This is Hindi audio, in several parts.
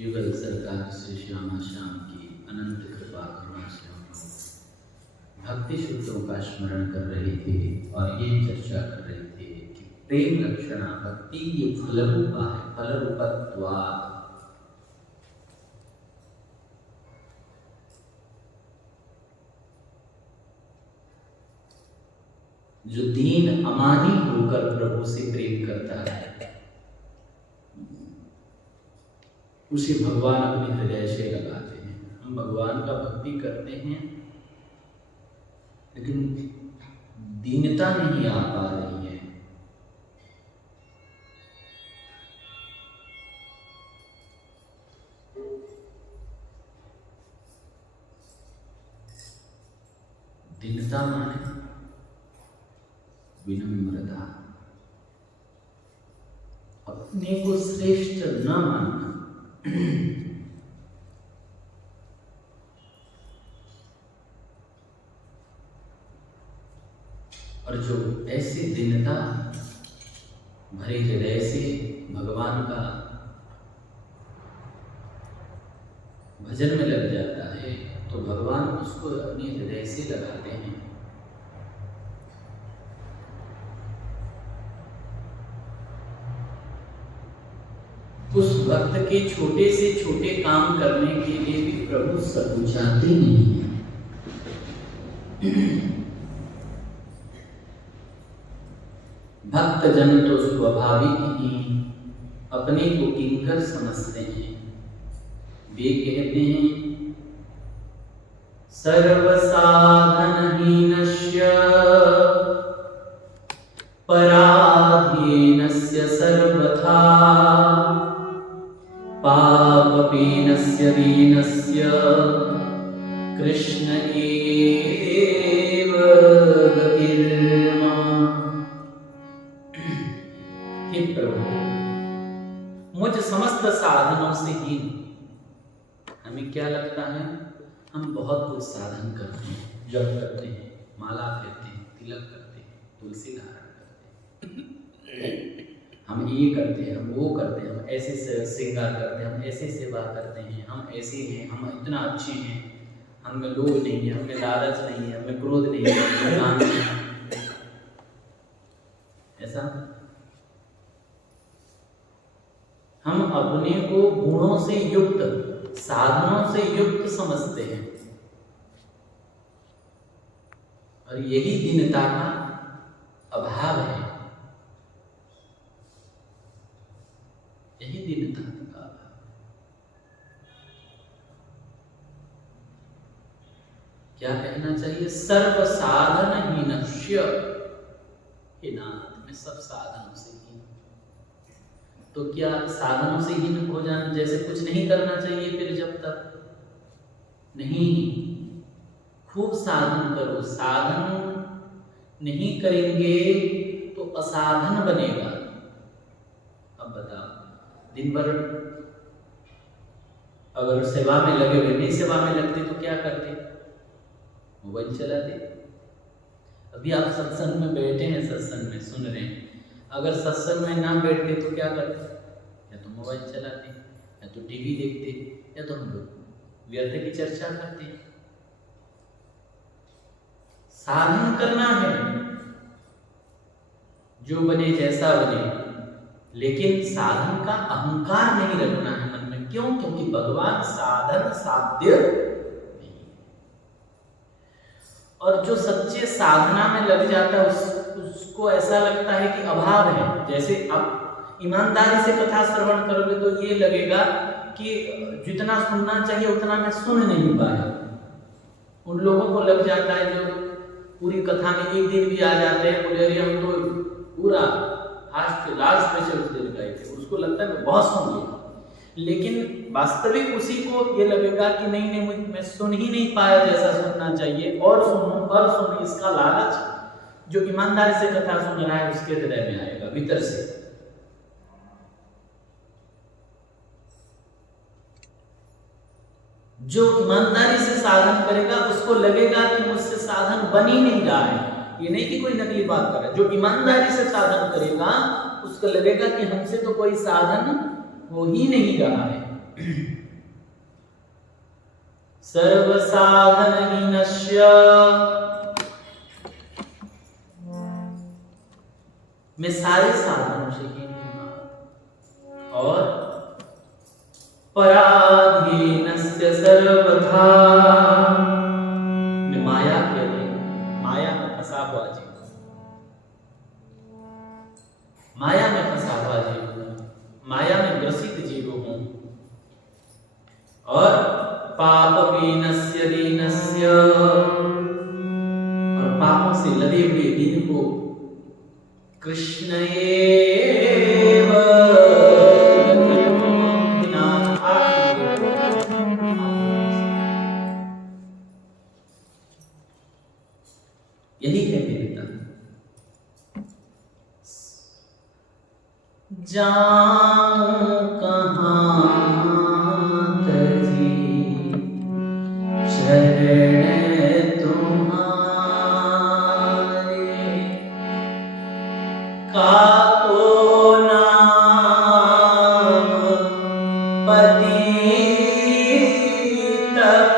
युगल सरकार से श्यामा श्याम की अनंत कृपा करुणा से हम लोग भक्ति सूत्रों का स्मरण कर रहे थे और ये चर्चा कर रहे थे कि प्रेम लक्षणा भक्ति ये फलरूपा है, फलरूपत्वात्। जो दीन अमानी होकर प्रभु से प्रेम करता है उसे भगवान अपने हृदय से लगाते हैं। हम भगवान का भक्ति करते हैं लेकिन दीनता नहीं आ पा रही है। दीनता माने विनम्रता, अपने को श्रेष्ठ न मानना। और जो ऐसे दीनता भरे हृदय से भगवान का भजन में लग जाता है तो भगवान उसको अपने हृदय से लगाते हैं। उस भक्त के छोटे से छोटे काम करने के लिए भी प्रभु सकुचाते नहीं है। भक्त जन तो स्वाभाविक ही अपने को किंकर समझते हैं। वे कहते हैं सर्वसाधनहीनस्य पराधीनस्य सर्वथा पापहीनस्य दीनस्य कृष्ण एव गतिर्मा। हे प्रभु, मुझ समस्त साधनों से हीन। हमें क्या लगता है हम बहुत कुछ साधन करते हैं, जप करते हैं, माला फेरते हैं, तिलक करते हैं, तुलसी धारण करते हैं, हम ये करते हैं, हम वो करते हैं, हम ऐसे श्रृंगार करते हैं, हम ऐसे सेवा करते हैं, हम ऐसे हैं, हम इतना अच्छे हैं, हमें लोभ नहीं है, हमें लालच नहीं है, हमें क्रोध नहीं है, हमें दान नहीं है। ऐसा हम अपने को गुणों से युक्त, साधनों से युक्त समझते हैं, और यही दीनता का अभाव है, यही दीनता का अभाव। क्या कहना चाहिए? सर्व साधन हीनस्य, हे नाथ मैं सब साधनों से हीन। तो क्या साधनों से हीन हो जाना जैसे कुछ नहीं करना चाहिए? फिर जब तक नहीं, खूब साधन करो। साधन नहीं करेंगे तो असाधन बनेगा। अब बताओ, दिन भर अगर सेवा में लगे हुए, नहीं सेवा में लगते तो क्या करते? मोबाइल चलाते। अभी आप सत्संग में बैठे हैं, सत्संग में सुन रहे हैं, अगर सत्संग में ना बैठते तो क्या करते? या तो मोबाइल चलाते, या तो टीवी देखते, या तो हम लोग व्यर्थ की चर्चा करते। साधन करना है, जो बने जैसा बने, लेकिन साधन का अहंकार नहीं रखना है मन में। क्यों? क्योंकि भगवान साधन साध्य नहीं है। और जो सच्चे साधना में लग जाता है उसको ऐसा लगता है कि अभाव है। जैसे आप ईमानदारी से कथा श्रवण करोगे तो ये लगेगा कि जितना सुनना चाहिए उतना मैं सुन नहीं पाया। उन लोगों को लग जाता है जो पूरी कथा में एक दिन भी आ जाते हैं, बोले अरे हम तो पूरा लास्ट में से उस दिन गए थे, उसको लगता है मैं बहुत सुन लिया। लेकिन वास्तविक उसी को ये लगेगा कि नहीं मैं सुन ही नहीं पाया जैसा सुनना चाहिए, और सुनूं इसका लालच जो ईमानदारी से कथा सुन रहा है उसके हृदय में आएगा भीतर से। जो ईमानदारी से साधन करेगा उसको लगेगा कि मुझसे साधन बन ही नहीं रहा है। ये नहीं कि कोई नकली बात कर रहा है। जो ईमानदारी से साधन करेगा उसको लगेगा कि हमसे तो कोई साधन हो ही नहीं रहा है। सर्व साधन हीनस्य, मैं सारे साधनों से हीन हूं। और पराधीनस्य सर्वथा, मैं माया के लिए, माया में फंसा हुआ जीव, माया में फंसा हुआ जीव हूं, माया में ग्रसित जीव हूं। और पापहीनस्य दीनस्य, और पापों से लदे हुए दीन को कृष्ण एव यही है दीनता। जाऊं कहां तजी शरण तुम्हारे, काको नाम पतित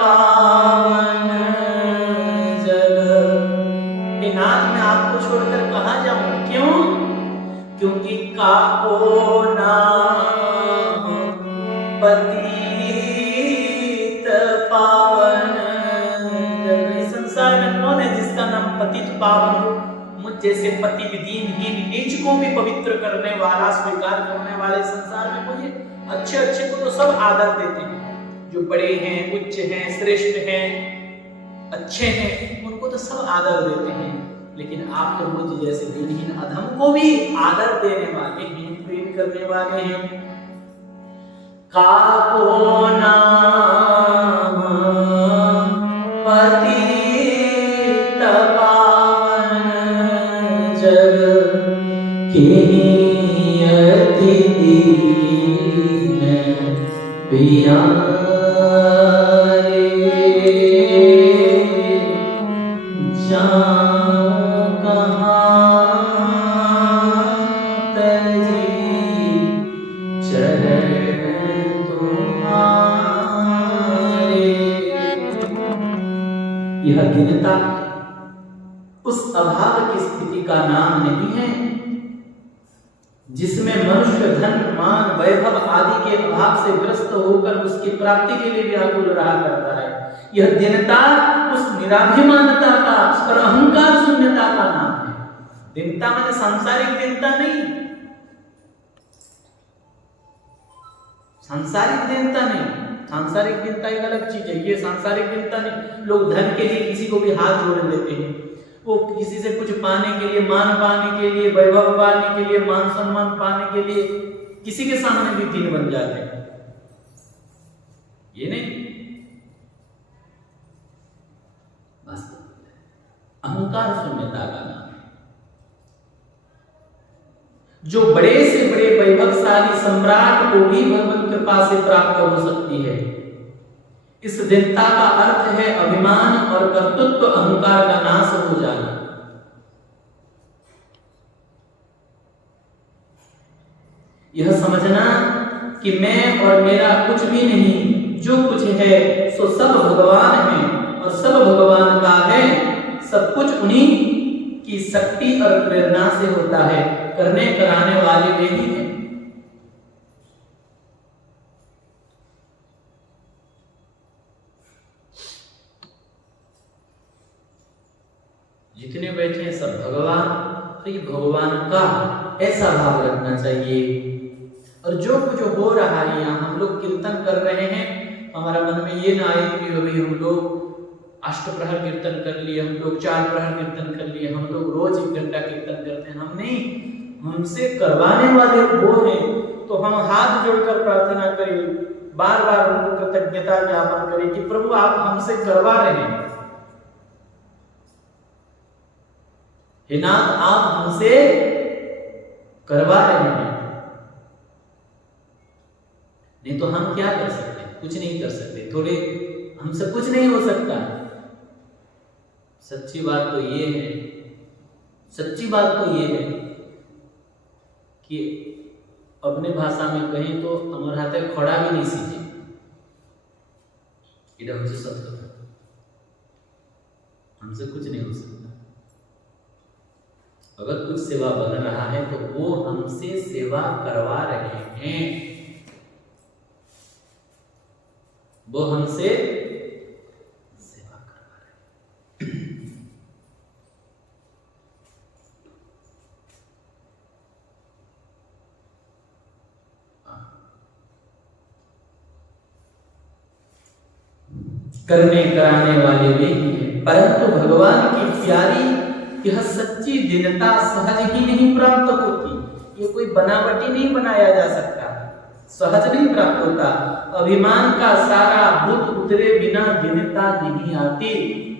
पावन जग। हे नाथ मैं आपको छोड़कर कहां जाऊं? क्यों? क्योंकि काको नाम पतित पावन जग। इस संसार में कौन है जिसका नाम पतित पावन हो? मुझ जैसे पति विदीनहीन नीच को भी पवित्र करने वाला, स्वीकार करने वाले संसार में कोई है? अच्छे अच्छे को तो सब आदर देते हैं, जो बड़े हैं, उच्च हैं, श्रेष्ठ हैं, अच्छे हैं, उनको तो सब आदर देते हैं। लेकिन आप तो मुझ जैसे दीनहीन अधम को भी आदर देने वाले हैं, प्रेम करने वाले हैं। काको नाम पतित पावन जग, अति दीन प्यारे। जाऊं कहां दीनता है। उस अभाव की स्थिति का नाम नहीं है जिसमें मनुष्य धन मान वैभव आदि के अभाव से ग्रस्त होकर उसकी प्राप्ति के लिए व्याकुल रहा करता है। यह दीनता उस निराभिमानता का और अहंकार शून्यता का नाम है। दीनता माने सांसारिक दीनता नहीं, सांसारिक दीनता नहीं। सांसारिक दीनता एक अलग चीज है, ये सांसारिक दीनता नहीं। लोग धन के लिए किसी को भी हाथ जोड़ देते हैं, वो किसी से कुछ पाने के लिए, मान पाने के लिए, वैभव पाने के लिए, मान सम्मान पाने के लिए किसी के सामने भी दीन बन जाते हैं। ये नहीं, अहंकार शून्यता का नाम है। जो बड़े से बड़े वैभवशाली सम्राट को भी भगवत कृपा से प्राप्त हो सकती है। इस दीनता का अर्थ है अभिमान और कर्तृत्व अहंकार का नाश हो जाना। यह समझना कि मैं और मेरा कुछ भी नहीं, जो कुछ है सो सब भगवान है और सब भगवान का है। सब कुछ उन्हीं की शक्ति और प्रेरणा से होता है, करने कराने वाले वे ही हैं। जितने बैठे हैं सब भगवान, तो ये भगवान का ऐसा भाव रखना चाहिए। और जो कुछ हो रहा है यहाँ, हम लोग कीर्तन कर रहे हैं, हमारा मन में ये ना आए कि अभी हम लोग अष्टप्रहर कीर्तन कर लिए, हम लोग 4 प्रहर कीर्तन कर लिए, हम लोग रोज 1 घंटा कीर्तन करते हैं। हम नहीं, हमसे करवाने वाले वो हैं। तो हम हाथ जोड़कर प्रार्थना करें, बार बार उनको कृतज्ञता ज्ञापन करें कि प्रभु आप हमसे करवा रहे हैं, हे नाथ आप हमसे करवा रहे हैं। नहीं तो हम क्या कर सकते, कुछ नहीं कर सकते, थोड़े हमसे कुछ नहीं हो सकता। सच्ची बात तो ये है, सच्ची बात तो ये है कि अपने भाषा में कहें तो हमारे हाथे खड़ा भी नहीं सीखे। इधर हमसे सत्य, हमसे कुछ नहीं हो सकता। अगर कुछ सेवा बन रहा है तो वो हमसे सेवा करवा रहे हैं, वो हमसे सेवा करवा रहे हैं। करने कराने वाले वे हैं, परंतु भगवान की प्यारी यह सच्ची दीनता सहज ही नहीं प्राप्त होती। ये कोई बनावटी नहीं बनाया जा सकता, सहज नहीं प्राप्त होता। अभिमान का सारा भूत उतरे बिना दीनता नहीं आती।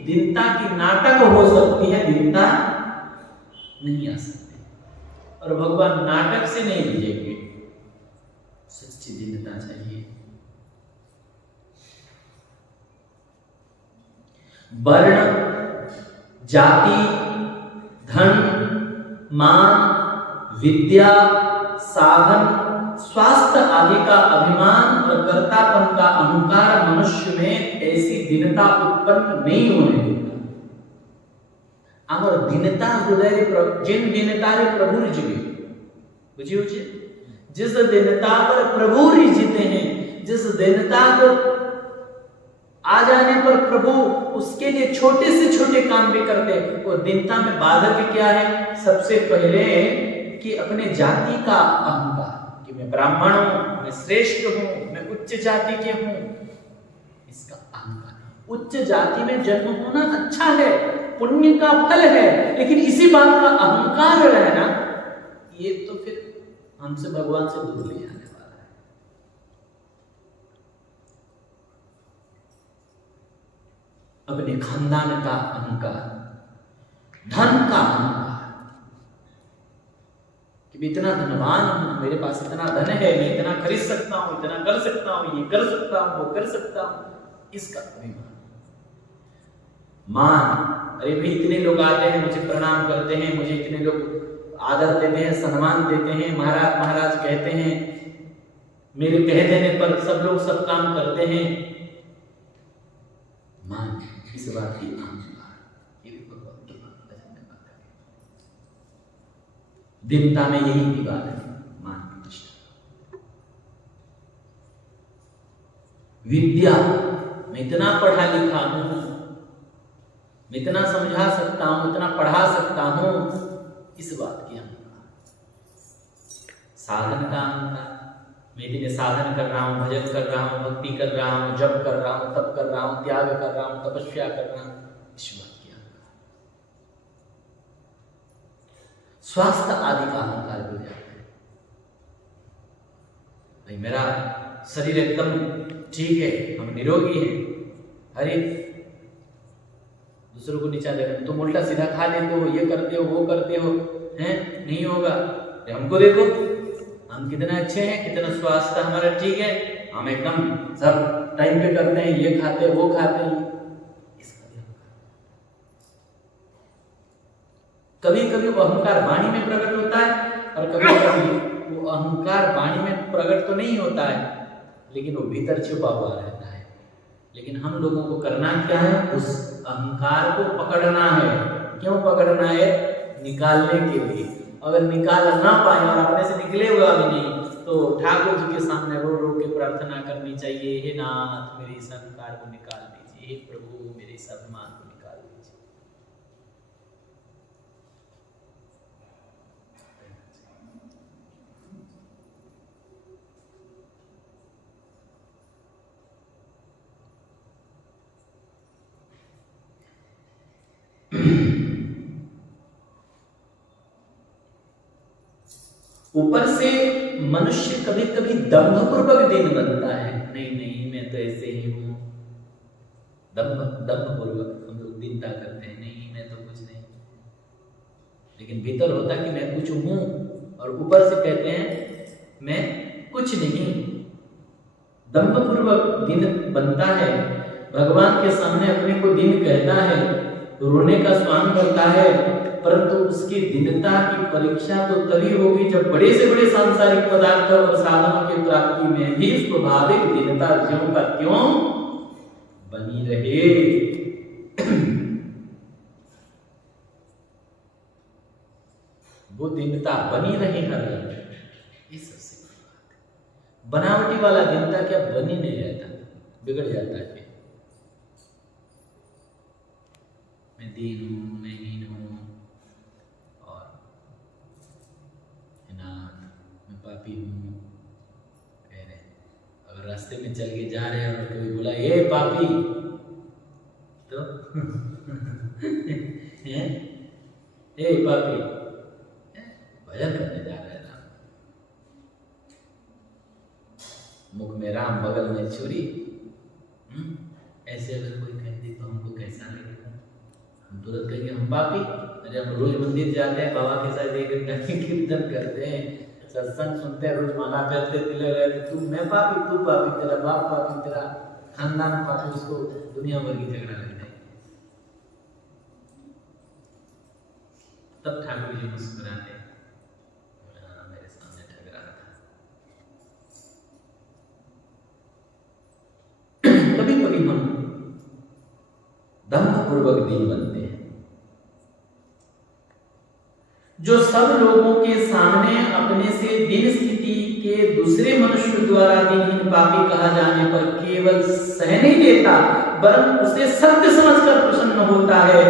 दीनता की नाटक हो सकती है, दीनता नहीं आ सकती। और भगवान नाटक से नहीं भेजेंगे, सच्ची दीनता चाहिए। वर्ण, जाति, धन, मान, विद्या, साधन, स्वास्थ्य आदि का अभिमान और कर्तापन का अहंकार मनुष्य में ऐसी दीनता उत्पन्न नहीं होने देता। आमर दीनता हृदय जिन दीनतारे प्रभु रिझिबे, बुझियो छे, जिस दीनता पर प्रभु रिझते हैं, जिस दीनता को आ जाने पर प्रभु उसके लिए छोटे से छोटे काम भी करते हैं। और दीनता में बाधक क्या है? सबसे पहले कि अपने जाति का अहंकार कि मैं ब्राह्मण हूं, मैं श्रेष्ठ हूं, मैं उच्च जाति के हूं, इसका अहंकार। उच्च जाति में जन्म होना अच्छा है, पुण्य का फल है, लेकिन इसी बात का अहंकार रहना ये तो फिर हमसे भगवान से दूर ले जाने वाला है। अपने खानदान का अहंकार, धन का अहंकार कि मैं इतना धनवान हूं, मेरे पास इतना धन है, मैं इतना खरीद सकता हूं, इतना कर सकता हूं, ये कर सकता हूं, वो कर सकता हूं, इसका अभिमान। मान, अरे भाई इतने लोग आते हैं, मुझे प्रणाम करते हैं, मुझे इतने लोग आदर देते हैं, सम्मान देते हैं, महाराज महाराज कहते हैं, मेरे कह देने पर सब लोग सब काम करते हैं। मान, इस बात की अहंकार। दीनता में यही की बात है, मान प्रतिष्ठा। विद्या, मैं इतना पढ़ा लिखा हूं, मैं इतना समझा सकता हूं, इतना पढ़ा सकता हूं, इस बात की अहंकार। साधन का अहंकार, मैं इतने साधन कर रहा हूं, भजन कर रहा हूं, भक्ति कर रहा हूं, जप कर रहा हूं, तप कर रहा हूं, त्याग कर रहा हूं, तपस्या कर रहा हूं, इस बात की अहंकार। स्वास्थ्य आदि का अहंकार भी हो जाता है, भाई मेरा शरीर एकदम ठीक है, हम निरोगी हैं। अरे दूसरों को नीचा देखो, तुम उल्टा सीधा खा लेते हो, ये करते हो, वो करते हो, हैं, नहीं होगा। हमको देखो, हम कितना अच्छे हैं, कितना स्वास्थ्य हमारा ठीक है, हम एकदम सब टाइम पे करते हैं, ये खाते हैं, वो खाते हैं। इसका भी कभी कभी वो अहंकार वाणी में प्रकट होता है, और कभी कभी वो अहंकार वाणी में प्रकट तो नहीं होता है, लेकिन वो भीतर छुपा हुआ रहता है। लेकिन हम लोगों को करना क्या है, उस अहंकार को पकड़ना है। क्यों पकड़ना है? निकालने के लिए। अगर निकाल ना पाए और अपने से निकले हुआ भी नहीं, तो ठाकुर जी के सामने रो रो के प्रार्थना करनी चाहिए, हे नाथ मेरे इस अहंकार को निकाल दीजिए, हे प्रभु मेरे इस अभिमान को निकाल दीजिए। ऊपर से मनुष्य कभी कभी दंभपूर्वक दिन बनता है, नहीं नहीं मैं तो ऐसे ही हूं, दंभपूर्वक हम लोग दीनता करते हैं, नहीं मैं तो कुछ नहीं, लेकिन भीतर होता कि मैं कुछ हूं, और ऊपर से कहते हैं मैं कुछ नहीं। दंभपूर्वक दिन बनता है, भगवान के सामने अपने को दिन कहता है, रोने का स्वांग करता है, परंतु उसकी दीनता की परीक्षा तो तभी होगी जब बड़े से बड़े सांसारिक पदार्थ और साधनों की प्राप्ति में भी स्वाभाविक दीनता ज्यों का त्यों बनी रहे। वो दीनता बनी रहे हर ये सबसे बात है। बनावटी वाला दीनता क्या बनी नहीं रहता, बिगड़ जाता है। मैं दीन हूं, मैं हीन हूं, और मैं पापी हूं कह रहे। अगर रास्ते में चल के जा रहे हैं और कोई बोला ये पापी, तो ए पापी, भजन करने जा रहे हैं राम, मुख में राम बगल में छुरी, ऐसे अगर कोई कह दे तो हमको कैसा लगेगा? हम तुरंत कहेंगे हम पापी। अरे हम रोज मंदिर जाते हैं, बाबा के साथ 1 घंटा कीर्तन करते हैं, सत्संग सुनते हैं, रोज माला करते, तिलक लगाते, तू मैं पापी, तू पापी, तेरा बाप पापी, तेरा खानदान पापी, उसको दुनिया भर की झगड़ा लगता है। तब ठाकुर जी मुस्कुराते, मेरे सामने ठग रहा था। कभी कभी हम दंभपूर्वक दीन बनते हैं। जो सब लोगों के सामने अपने से दीन स्थिति के दूसरे मनुष्य द्वारा दीनहीन पापी कहा जाने पर केवल सह नहीं देता, वरन उसे सत्य समझकर प्रसन्न होता है,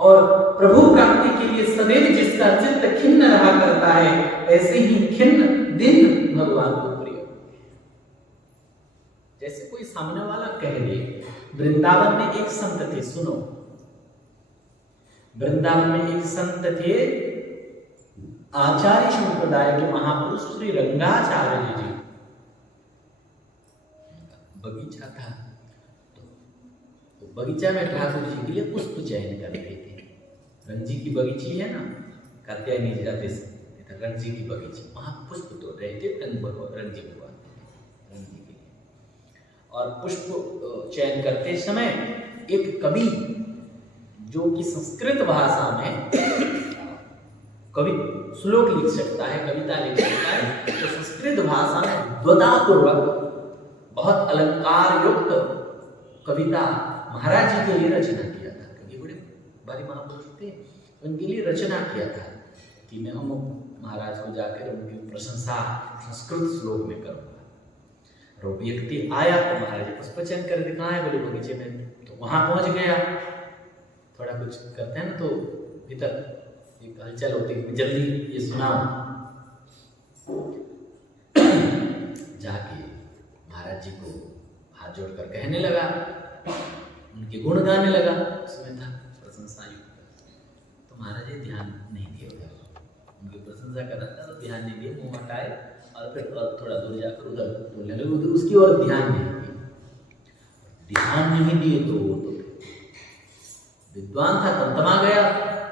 और प्रभु प्राप्ति के लिए सदैव जिसका चित्त खिन्न रहा करता है, ऐसे ही खिन्न दिन भगवान को प्रिय। जैसे कोई सामने वाला कह दे, वृंदावन में एक संत थे, सुनो, वृंदावन में एक संत थे, आचार्य संप्रदाय के महापुरुष श्री रंगाचार्य जी। बगीचा था, तो बगीचा में ठाकुर जी के लिए पुष्प चयन करते थे। रंजी की बगीची है ना, कात्यायनी जाते रंजी की बगीची, वहां पुष्प तो रहते रंजी भगवान रंजी के लिए। और पुष्प चयन करते समय एक कवि जो कि संस्कृत भाषा में कवि श्लोक लिख सकता है, कविता लिख सकता है, तो संस्कृत भाषा में द्वंद्वापूर्वक बहुत अलंकार युक्त कविता महाराज जी के लिए रचना किया था। क्योंकि बड़े भारी महापुरुष थे, उनके लिए रचना किया था। कि मैं हम महाराज को जाकर उनकी प्रशंसा संस्कृत श्लोक में करूँगा। और वो व्यक्ति आया तो महाराज पुष्पचयन कर दिखाए बोले बगीचे में, तो वहाँ पहुँच गया। थोड़ा कुछ करते हैं ना तो भीतर एक हलचल होती है, जल्दी ये सुनाओ। जाके महाराज जी को हाथ जोड़कर कहने लगा, उनके गुण गाने लगा, उसमें था प्रशंसा युक्त। तो महाराज जी ध्यान नहीं दिए उधर, उनकी प्रशंसा कर रहा था तो ध्यान नहीं दिए, मुंह हटाए और फिर थोड़ा दूर जाकर उधर बोलने लगे, उधर उसकी ओर ध्यान नहीं दिए। ध्यान नहीं दिए तो वो तो विद्वान था, तमतमा गया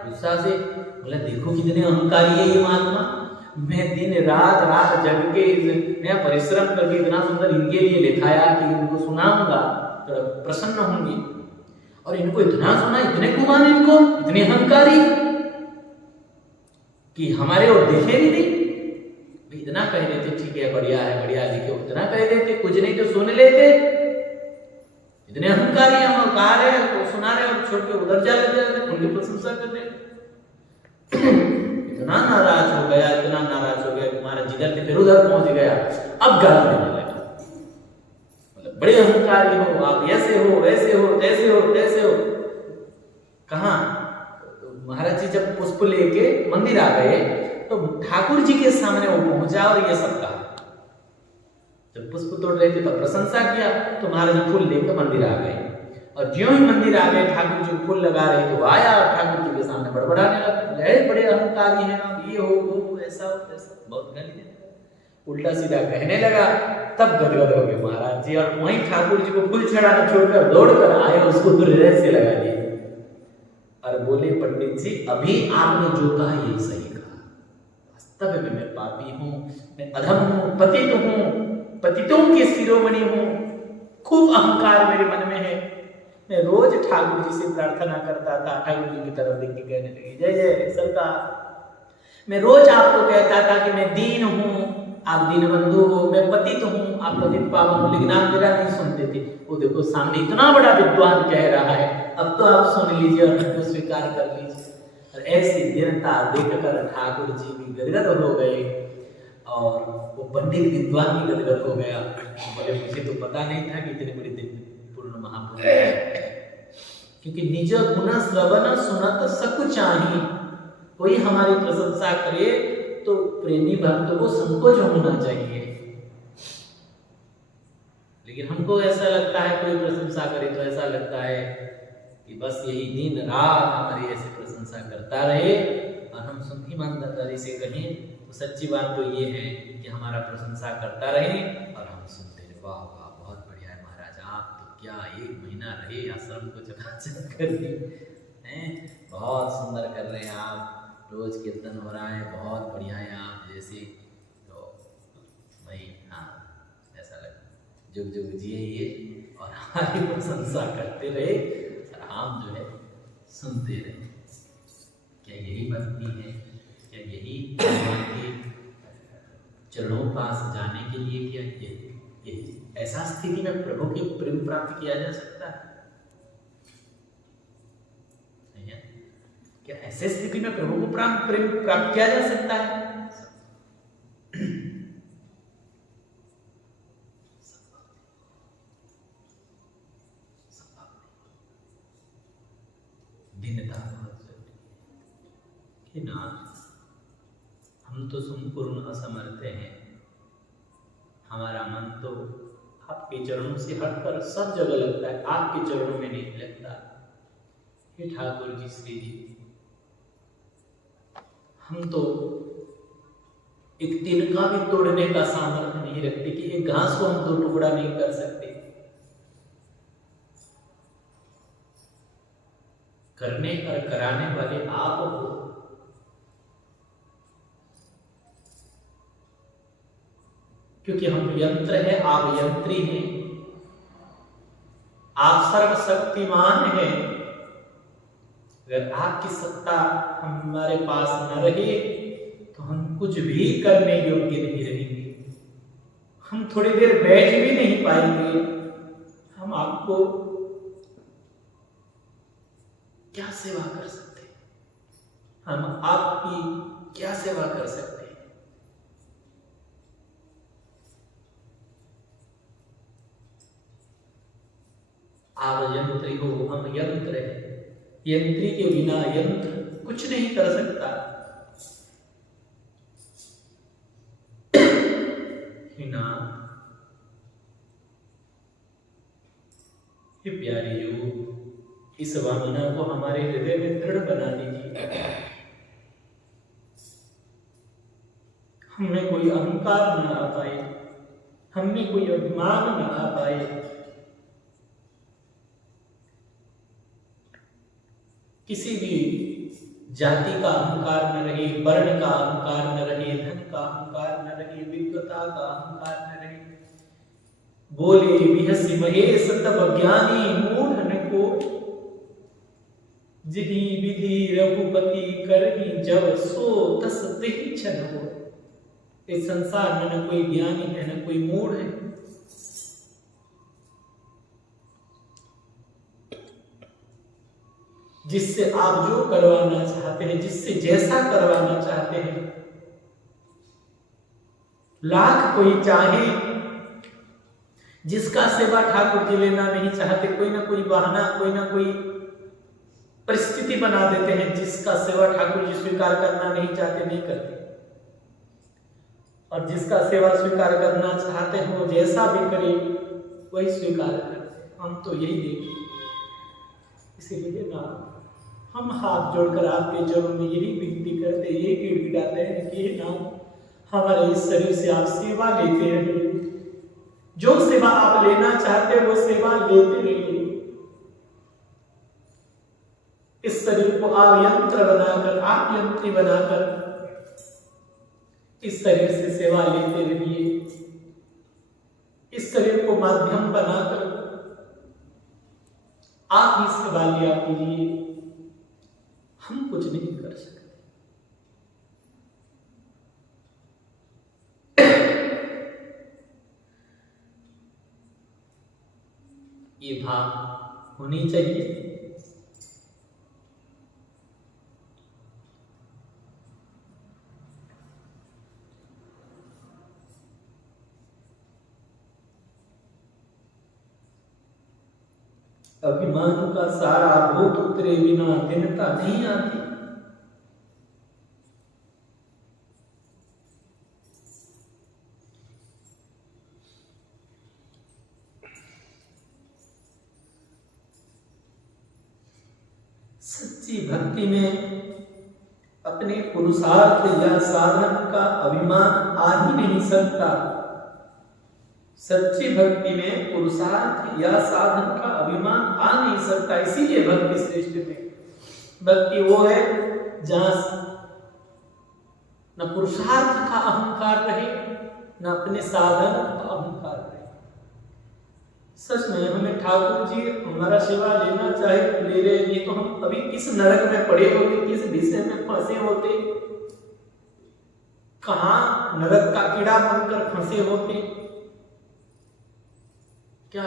गुस्सा से, बोला देखो कितने अहंकारी है ये महात्मा, मैं दिन रात जग के मैं परिश्रम करके इतना सुंदर इनके लिए लिखाया कि इनको सुनाऊंगा तो प्रसन्न होंगे, और इनको इतना सुना, इतने गुमान इनको, इतने अहंकारी कि हमारे और देखे भी नहीं। इतना कह देते ठीक है बढ़िया लिखे, इतना कह देते, कुछ नहीं तो सुन लेते। इतने अहंकारी हम कहा रहे तो सुना रहे और छोड़ के उधर जा लेते, उनकी प्रशंसा कर रहे। इतना नाराज हो गया तुम्हारा जिधर थे फिर उधर पहुंच गया, अब गाली देने लगा, मतलब बड़े अहंकारी हो आप, ऐसे हो वैसे हो तैसे हो। कहाँ महाराज जी जब पुष्प लेके मंदिर आ गए तो ठाकुर जी के सामने वो पहुंचा और ये सब कहा। जब पुष्प तोड़ रहे थे तो प्रशंसा किया, तो महाराज जी फूल लेकर मंदिर आ गए, और ज्यों ही मंदिर आ गए ठाकुर जी फूल लगा रहे तो आया और ठाकुर जी के सामने बड़बड़ाने लगा, बड़े अहंकारी हैं आप, ये हो वो ऐसा हो वैसा, बहुत गाली देने लगा, उल्टा सीधा कहने लगा। तब गदगद हो गए महाराज जी, और वहीं ठाकुर जी को फूल चढ़ाना छोड़कर दौड़कर आए, उसको हृदय से लगा दिए और बोले पंडित जी अभी आपने जो कहा यही सही कहा, वास्तव में मैं पापी हूँ, मैं अधम हूँ, पतित हूँ, पतितों के शिरोमणि हूँ, खूब अहंकार मेरे मन में है। मैं रोज ठाकुर जी से प्रार्थना करता था, ठाकुर जी की तरफ देख के कहने लगी जय जय सरकार। मैं रोज आपको कहता था कि मैं दीन हूँ, आप दीनबंधु हो, मैं पतित हूँ, आप पतित पावन हो, लेकिन आप मेरा नहीं सुनते थे। वो देखो सामने इतना बड़ा विद्वान कह रहा है, अब तो आप सुन लीजिए और उसको स्वीकार कर लीजिए। और ऐसी दीनता देखकर ठाकुर जी भी गदगद हो गए, और वो पंडित विद्वान भी गदगद हो गया। बोले मुझे तो पता नहीं था कि इतने बड़े दिन पूर्ण महापुरुष, क्योंकि निज गुण श्रवण सुनत सकु चाही, कोई हमारी प्रशंसा करे तो प्रेमी भक्त को संकोच होना चाहिए। लेकिन हमको ऐसा लगता है कोई प्रशंसा करे तो ऐसा लगता है कि बस यही दिन रात हमारी ऐसे प्रशंसा करता रहे, और हम सुन ईमानदारी से कहें तो सच्ची बात तो ये है कि हमारा प्रशंसा करता रहे और हम सुनते रहे, वाह वाह बहुत बढ़िया है महाराज, आप तो क्या 1 महीना रहे आश्रम को चकाचक कर दी हैं, बहुत सुंदर कर रहे हैं आप, रोज कीर्तन हो रहा है, बहुत बढ़िया है आप जैसे। तो भाई हाँ ऐसा लगा जुग जुग जिए ये, और हमारी प्रशंसा करते रहे और हम जो है सुनते रहे। क्या यही भक्ति है? क्या यही भगवान के चरणों पास जाने के लिए क्या ये ऐसा स्थिति में प्रभु के प्रेम प्राप्त किया जा सकता है? क्या ऐसे स्थिति में प्रभु को प्रेम प्राप्त किया जा सकता है? दीनता कि ना हम तो संपूर्ण असमर्थ हैं, हमारा मन तो आपके चरणों से हटकर सब जगह लगता है, आपके चरणों में नहीं लगता। हे ठाकुर जी श्री जी, हम तो एक तिनका भी तोड़ने का सामर्थ्य नहीं रखते कि एक घास को हम 2 टुकड़ा नहीं कर सकते। करने और कराने वाले आप हो, क्योंकि हम यंत्र है, आप यंत्री हैं, आप सर्वशक्तिमान हैं। अगर आपकी सत्ता हमारे पास न रहे तो हम कुछ भी करने योग्य नहीं रहेंगे, हम थोड़ी देर बैठ भी नहीं पाएंगे। हम आपको क्या सेवा कर सकते हैं? हम आपकी क्या सेवा कर सकते हैं? आप यंत्री हो, हम यंत्र हैं। यंत्री के बिना यंत्र कुछ नहीं कर सकता। हे प्यारे जो इस भावना को हमारे हृदय में दृढ़ बना दीजिए। हमें कोई अहंकार न आ पाए, हमें कोई अभिमान न आ पाए। किसी भी जाति का अहंकार न रहे, वर्ण का अहंकार न रहे, धन का अहंकार न रहे, विद्वता का अहंकार न रहे। बोले बिहसि महेश तब ज्ञानी मूढ़ न को, जिहि विधि रघुपति करहि जब सो तस तेहि छन हो। इस संसार में न कोई ज्ञानी है न कोई मूढ़ है। जिससे आप जो करवाना चाहते हैं, जिससे जैसा करवाना चाहते हैं, लाख कोई चाहे, जिसका सेवा ठाकुर जी लेना नहीं चाहते, कोई ना कोई बहाना, कोई ना कोई परिस्थिति बना देते हैं। जिसका सेवा ठाकुर जी स्वीकार करना नहीं चाहते, नहीं करते। और जिसका सेवा स्वीकार करना चाहते हैं, वो जैसा भी करे वही स्वीकार करते। हम तो यही देखें। इसीलिए ना हम हाथ जोड़कर आपके चरणों में यही विनती करते, यही गिड़गिड़ाते हैं कि ना हमारे इस शरीर से आप सेवा लेते रहिए। जो सेवा आप लेना चाहते हैं वो सेवा लेते रहिए। इस शरीर को आप यंत्र बनाकर, आप यंत्री बनाकर इस शरीर से सेवा लेते रहिए। इस शरीर को माध्यम बनाकर आप ही सेवा लिया कीजिए। हम कुछ नहीं कर सकते। ये भाव होनी चाहिए। अभिमान का सारा भूत उतरे बिना दीनता नहीं आती। सच्ची भक्ति में अपने पुरुषार्थ या साधन का अभिमान आ ही नहीं सकता। सच्ची भक्ति में पुरुषार्थ या साधन का अभिमान आ नहीं सकता। इसीलिए भक्ति श्रेष्ठ में भक्ति वो है जहां न पुरुषार्थ का अहंकार रहे, न अपने साधन का अहंकार रहे। सच में हमें ठाकुर जी हमारा सेवा लेना चाहे तो ले रहे, नहीं तो हम अभी किस नरक में पड़े होते, किस विषय में फंसे होते, कहां नरक का कीड़ा बनकर फंसे होते। क्या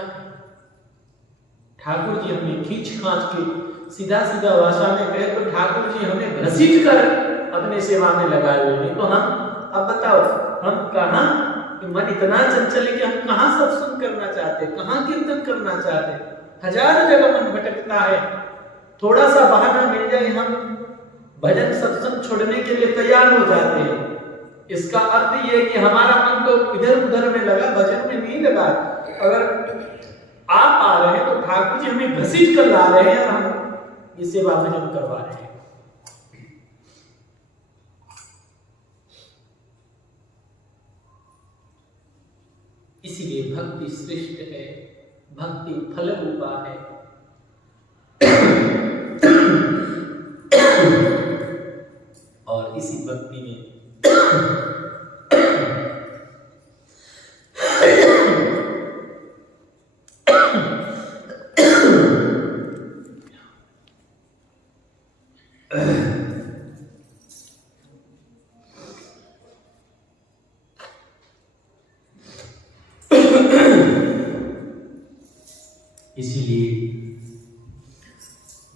ठाकुर जी हमें खींच खांच के सीधा सीधा भाषा में कहे तो ठाकुर जी हमें घसीट कर अपने सेवा में लगा हुए। नहीं तो हम, अब बताओ, हम कहां, मन इतना चंचल है कि हम कहां सत्संग करना चाहते, कहां कीर्तन करना चाहते। हजार जगह मन भटकता है। थोड़ा सा बहाना मिल जाए हम भजन सत्संग छोड़ने के लिए तैयार हो जाते हैं। इसका अर्थ ये है कि हमारा मन तो इधर उधर में लगा, भजन में नहीं लगा। अगर आप आ रहे हैं तो ठाकुर जी हमें घसीट कर ला रहे हैं और हम ये सेवा भजन करवा रहे हैं। इसीलिए भक्ति श्रेष्ठ है, भक्ति फल रूपा है। और इसी भक्ति में इसीलिए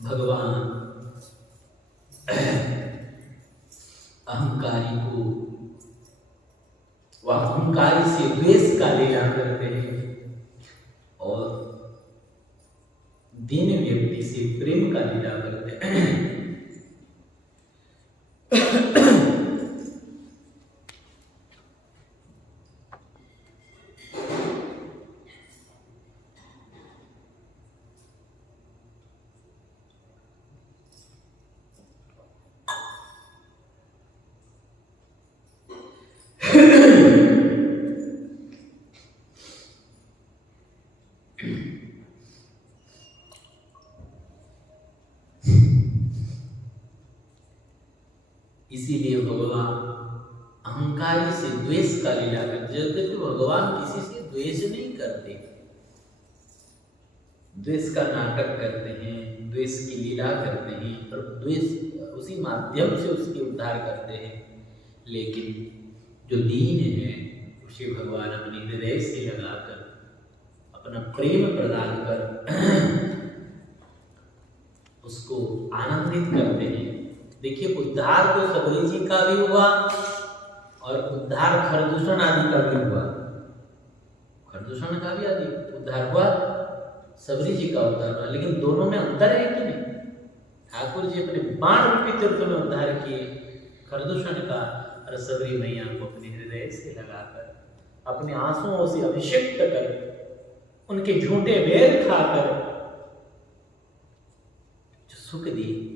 भगवान अहंकारी को, वह अहंकारी से द्वेष का लीला करते हैं और दीन व्यक्ति से प्रेम का लीला करते हैं। इसीलिए भगवान अहंकारी से द्वेष का लीला करते, जबकि भगवान किसी से द्वेष नहीं करते, द्वेष का नाटक करते हैं, द्वेष की लीला करते हैं और द्वेष उसी माध्यम से उसके उद्धार करते हैं। लेकिन जो दीन है उसे भगवान अपने हृदय से लगाकर अपना प्रेम प्रदान कर उसको आनंदित करते हैं। देखिए, उद्धार तो सबरी जी का भी हुआ और उद्धार खरदूषण आदि का भी हुआ। खरदूषण का भी आदि उद्धार हुआ, सबरी जी का उद्धार हुआ, लेकिन दोनों में अंतर है कि नहीं? ठाकुर जी अपने बाण रूपी तीर्थ में उद्धार किए खरदूषण का, और सबरी मैया को अपने हृदय से लगाकर अपने आंसुओं से अभिषिक्त कर उनके झूठे वेद खाकर जो सुख दी।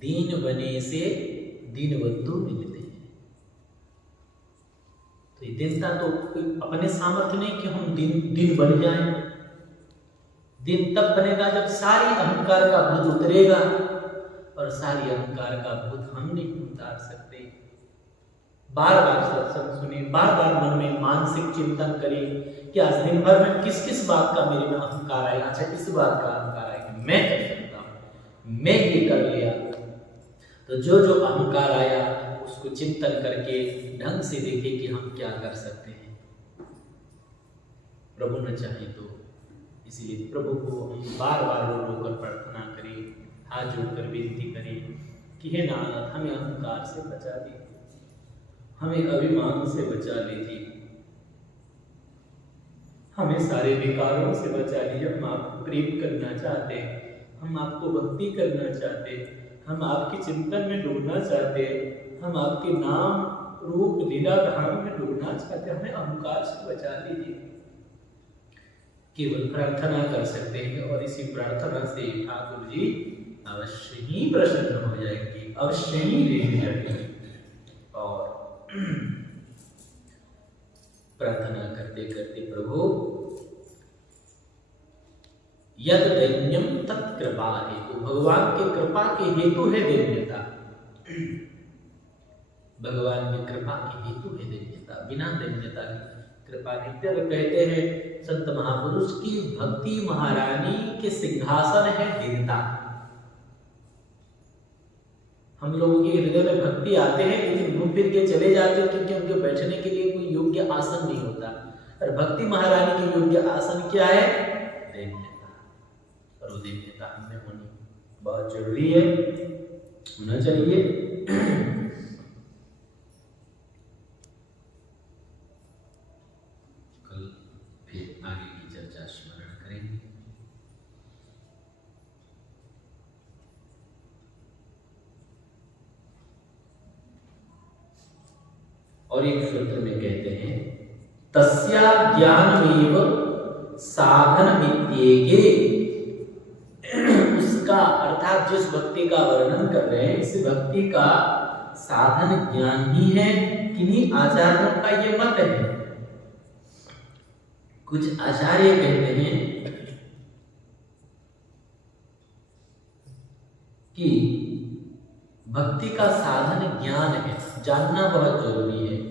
दीन बने से दीन बंधु मिलते हैं। तो ये दीनता तो अपने सामर्थ्य नहीं कि हम दिन बन जाएं। दिन तब बनेगा जब सारी अहंकार का भूत उतरेगा, और सारी अहंकार का भूत हम नहीं उतार सकते। बार बार सत्संग सुने, बार बार मन में मानसिक चिंतन करें कि आज दिन भर में किस किस बात का मेरे में अहंकार आया। अच्छा, किस बात का अहंकार आया कि मैं कर सकता हूं, मैं ये कर लिया। तो जो जो अहंकार आया उसको चिंतन करके ढंग से देखे कि हम क्या कर सकते हैं। प्रभु न चाहे तो, इसलिए प्रभु को हम बार बार रो रो कर प्रार्थना करें, हाथ जोड़कर विनती करें कि हे नाथ, हमें अहंकार से बचा दे, हमें अभिमान से बचा लीजिए, हमें सारे विकारों से बचा लीजिए। हम आपको प्रेम करना चाहते हैं, हम आपको भक्ति करना चाहते हैं, हम आपके चिंतन में डूबना चाहते हैं, हम आपके नाम रूप लीला धाम में डूबना चाहते हैं, हमें अहंकार से बचा लीजिए। केवल प्रार्थना कर सकते हैं और इसी प्रार्थना से ठाकुर जी अवश्य ही प्रसन्न हो जाएंगे, अवश्य ही ले जाएंगे। और प्रार्थना करते करते प्रभु यद दैन्यम तत्कृपा हेतु, भगवान की कृपा के हेतु है दैन्यता, भगवान की कृपा के हेतु है दैन्यता। बिना दैन्यता की कृपा नित्य कहते हैं संत महापुरुष की भक्ति महारानी के सिंहासन है दीनता। हम लोगों के हृदय में भक्ति आते हैं लेकिन घूम फिर के चले जाते हैं, क्योंकि उनके बैठने के लिए कोई योग्य आसन नहीं होता। और भक्ति महारानी की योग्य आसन क्या है? दैन्यता। और वो दैन्यता हमें होनी बहुत जरूरी है, होना चाहिए। कल फिर आगे की चर्चा स्मरण करेंगे। और एक सूत्र में कहते हैं तस्या ज्ञानमेव साधन विद्येगे, उसका अर्थात जिस भक्ति का वर्णन कर रहे हैं इस भक्ति का साधन ज्ञान ही है। किन्हीं आचार्यों का ये मत है। कुछ आचार्य कहते हैं कि भक्ति का साधन ज्ञान है, जानना बहुत जरूरी है।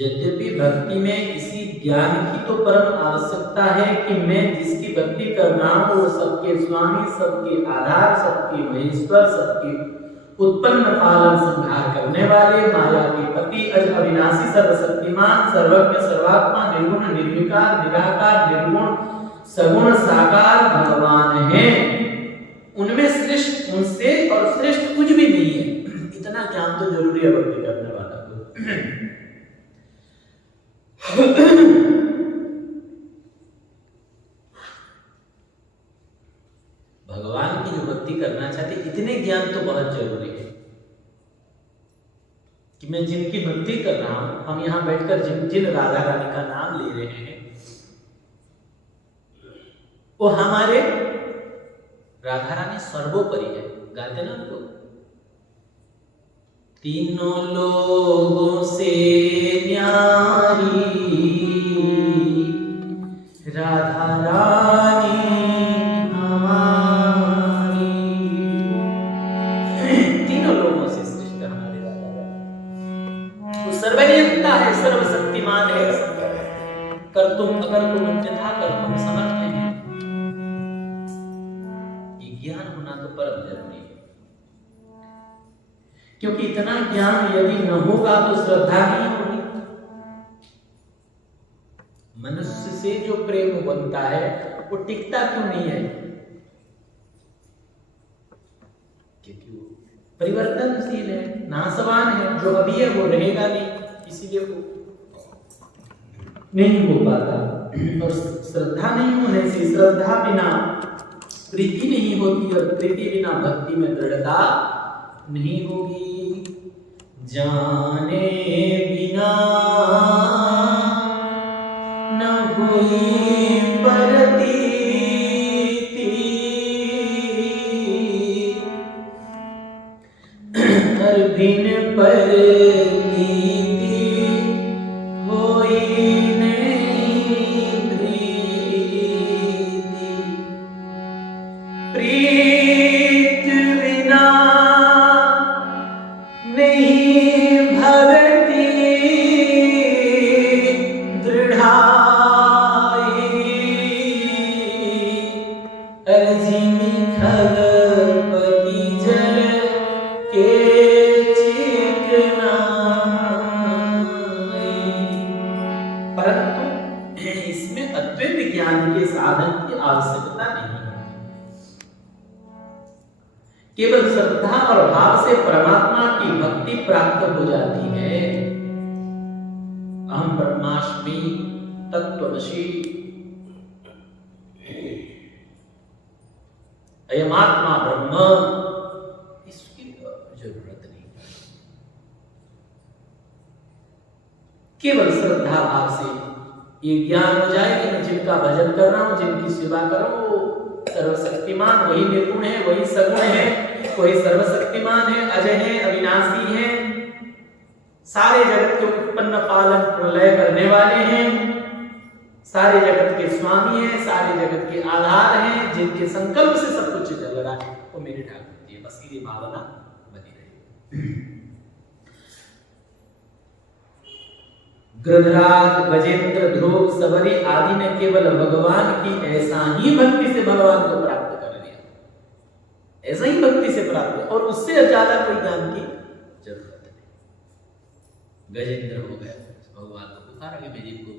यद्यपि भक्ति में इसी ज्ञान की तो परम आवश्यकता है कि मैं जिसकी भक्ति कर रहा हूं वो सबके स्वामी, सबके आधार, सबके महेश्वर, सबके उत्पन्न पालन संहार करने वाले, माया के पति, अज अविनाशी, सर्वशक्तिमान, सर्वज्ञ, सर्वात्मा, निर्गुण, निर्विकार, निराकार, निर्गुण, सगुण, साकार भगवान हैं। उनमें श्रेष्ठ उनसे और श्रेष्ठ कुछ भी नहीं है। इतना ज्ञान तो जरूरी है भक्ति करने वाला को। भगवान की जो भक्ति करना चाहते इतने ज्ञान तो बहुत जरूरी है कि मैं जिनकी भक्ति कर रहा हूं, हम यहां बैठकर जिन राधा रानी का नाम ले रहे हैं, वो हमारे राधा रानी सर्वोपरि है। गाते ना लोग, तीनों लोगों से न्यारी राधा रानी हमारी। तीनों लोगों से श्रेष्ठ हमारी राधा रानी। वो सर्वनियंता है, सर्वशक्तिमान है, कर तुम अगर तुम अन्यथा कर तुम समर्थ है। ज्ञान होना तो परम जरूरी है, क्योंकि इतना ज्ञान यदि न होगा तो श्रद्धा नहीं होगी। मनुष्य से जो प्रेम बनता है वो टिकता क्यों नहीं है? क्योंकि वो परिवर्तनशील है, नाशवान है। जो अभी है वो रहेगा नहीं, इसीलिए वो नहीं हो पाता। और श्रद्धा नहीं होने से, श्रद्धा बिना प्रीति नहीं होती, और प्रीति बिना भक्ति में दृढ़ता नहीं होगी। जाने बिना न हुई प्रतीति, हर बिन प्रतीति होई प्रीत बिना नहीं भगति दृढ़ाई। अर्जिनी खगपति जल के चिकनाई। परंतु इसमें अद्वैत ज्ञान के साधन की आवश्यकता नहीं, केवल श्रद्धा और भाव से परमात्मा की भक्ति प्राप्त हो जाती है। अहम ब्रह्मास्मि तत्त्वमसि, अयमात्मा ब्रह्म, इसकी जरूरत नहीं। केवल श्रद्धा भाव से ये ज्ञान हो जाए कि मैं जिनका भजन कर रहा हूं, जिनकी सेवा कर रहा हूं, सर्वशक्तिमान वही निर्गुण है, वही सगुण है, वही सर्वशक्तिमान है, अजय है, अविनाशी है, सारे जगत के उत्पन्न पालन प्रलय करने वाले हैं, सारे जगत के स्वामी हैं, सारे जगत के आधार हैं, जिनके संकल्प से सब कुछ चल रहा है, वो मेरे ठाकुर जी है। बस ये भावना बनी रहे। गृधराज, गजेंद्र, ध्रुव, सबरी आदि ने केवल भगवान की ऐसा ही भक्ति से भगवान को प्राप्त कर लिया, ऐसा ही भक्ति से प्राप्त किया, और उससे ज्यादा कोई ज्ञान की जरूरत नहीं। गजेंद्र हो गया, भगवान को पुकारा कि मैं जिनको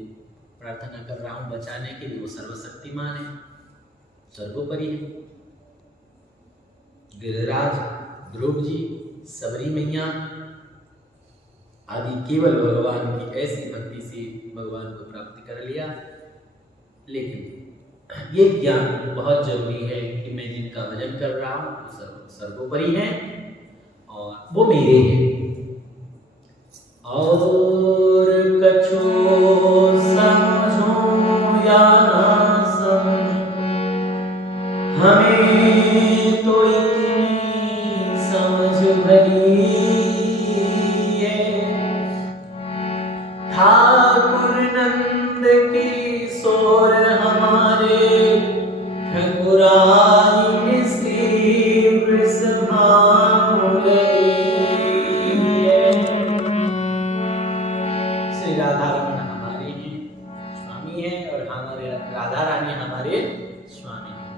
प्रार्थना कर रहा हूं बचाने के लिए, वो सर्वशक्तिमान है, सर्वोपरि है। गिरिराज, ध्रुव जी, सबरी मैया आदि केवल भगवान की ऐसी भक्ति से भगवान को प्राप्त कर लिया। लेकिन ये ज्ञान बहुत जरूरी है कि मैं जिनका भजन कर रहा हूँ वो सर्वोपरि है और वो मेरे हैं। और कछो समझो या ना समझो, हमें तो इतनी समझ भरी ठाकुर नंद की सोर हमारे ठकुराई में श्री वृषभानु श्री राधा रमन हमारे हैं, स्वामी हैं, और हमारे राधा रानी हमारे स्वामी हैं।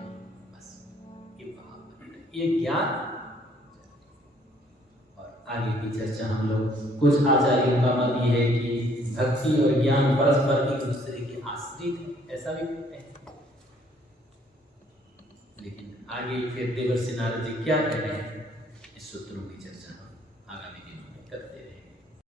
बस ये भाव, ये ज्ञान। और आगे की चर्चा हम लोग, कुछ आचार्यों का मत ये है कि भक्ति और ज्ञान परस्पर एक दूसरे के आश्रित है, ऐसा भी कहते हैं। लेकिन आगे फिर देवर्षि नारद जी क्या कह रहे हैं इस सूत्रों के